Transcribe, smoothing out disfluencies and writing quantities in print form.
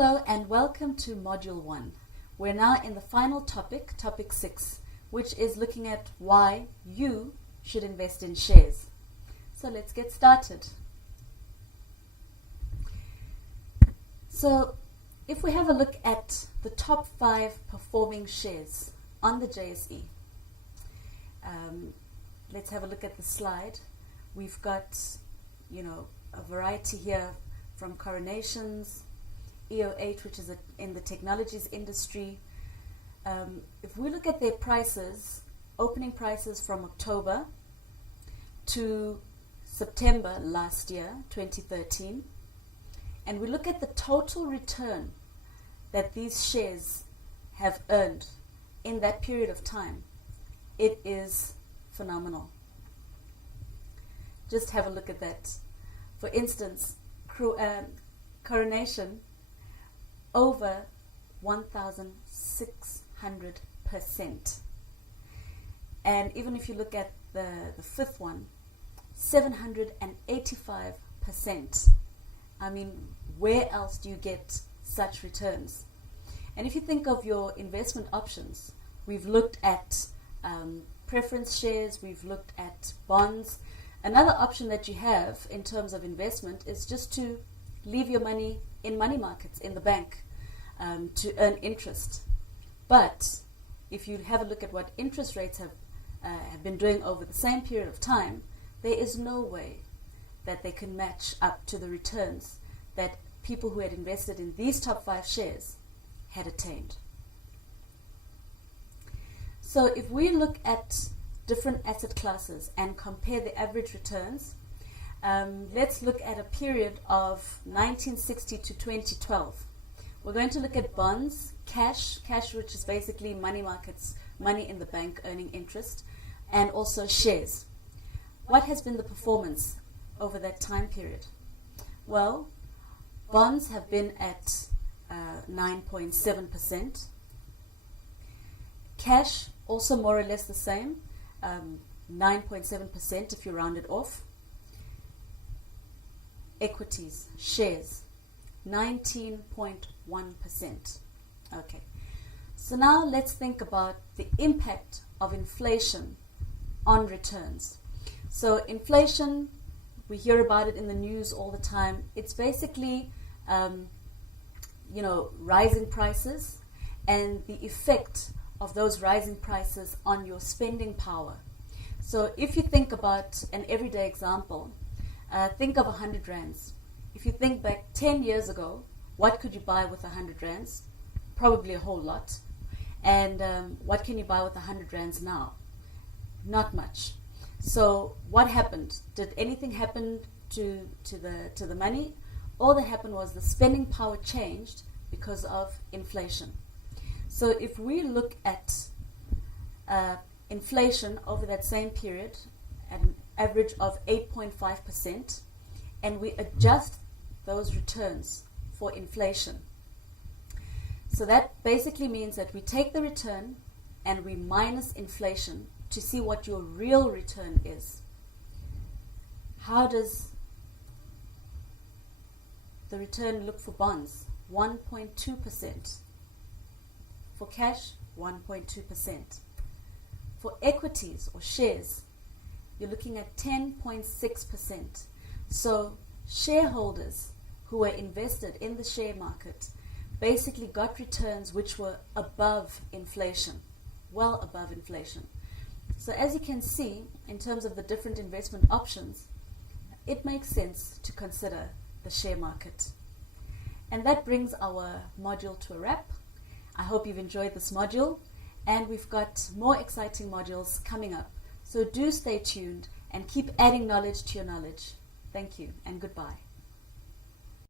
Hello and welcome to Module 1. We're now in the final topic, Topic 6, which is looking at why you should invest in shares. So let's get started. So if we have a look at the top 5 performing shares on the JSE, let's have a look at the slide. We've got, a variety here from Coronations, EO8, which is in the technologies industry. If we look at their prices, opening prices from October to September last year, 2013, and we look at the total return that these shares have earned in that period of time, it is phenomenal. Just have a look at that. For instance, Coronation, over 1,600%. And even if you look at the fifth one, 785%. I mean, where else do you get such returns? And if you think of your investment options, we've looked at preference shares, we've looked at bonds. Another option that you have in terms of investment is just to leave your money in money markets, in the bank, to earn interest. But if you have a look at what interest rates have been doing over the same period of time, there is no way that they can match up to the returns that people who had invested in these top 5 shares had attained. So if we look at different asset classes and compare the average returns, let's look at a period of 1960 to 2012. We're going to look at bonds, cash which is basically money markets, money in the bank earning interest, and also shares. What has been the performance over that time period? Well, bonds have been at 9.7%. Cash also more or less the same, 9.7% if you round it off. Equities, shares, 19.1%. Okay, so now let's think about the impact of inflation on returns. So inflation, we hear about it in the news all the time. It's basically, rising prices and the effect of those rising prices on your spending power. So if you think about an everyday example, think of 100 rands. If you think back 10 years ago, what could you buy with 100 rands? Probably a whole lot. And what can you buy with 100 rands now? Not much. So what happened? Did anything happen to the money? All that happened was the spending power changed because of inflation. So if we look at inflation over that same period at an average of 8.5%, and we adjust those returns for inflation. So that basically means that we take the return and we minus inflation to see what your real return is. How does the return look for bonds? 1.2%. For cash, 1.2%. For equities or shares, you're looking at 10.6%. So shareholders who were invested in the share market basically got returns which were above inflation, well above inflation. So as you can see, in terms of the different investment options, it makes sense to consider the share market. And that brings our module to a wrap. I hope you've enjoyed this module, and we've got more exciting modules coming up. So do stay tuned and keep adding knowledge to your knowledge. Thank you and goodbye.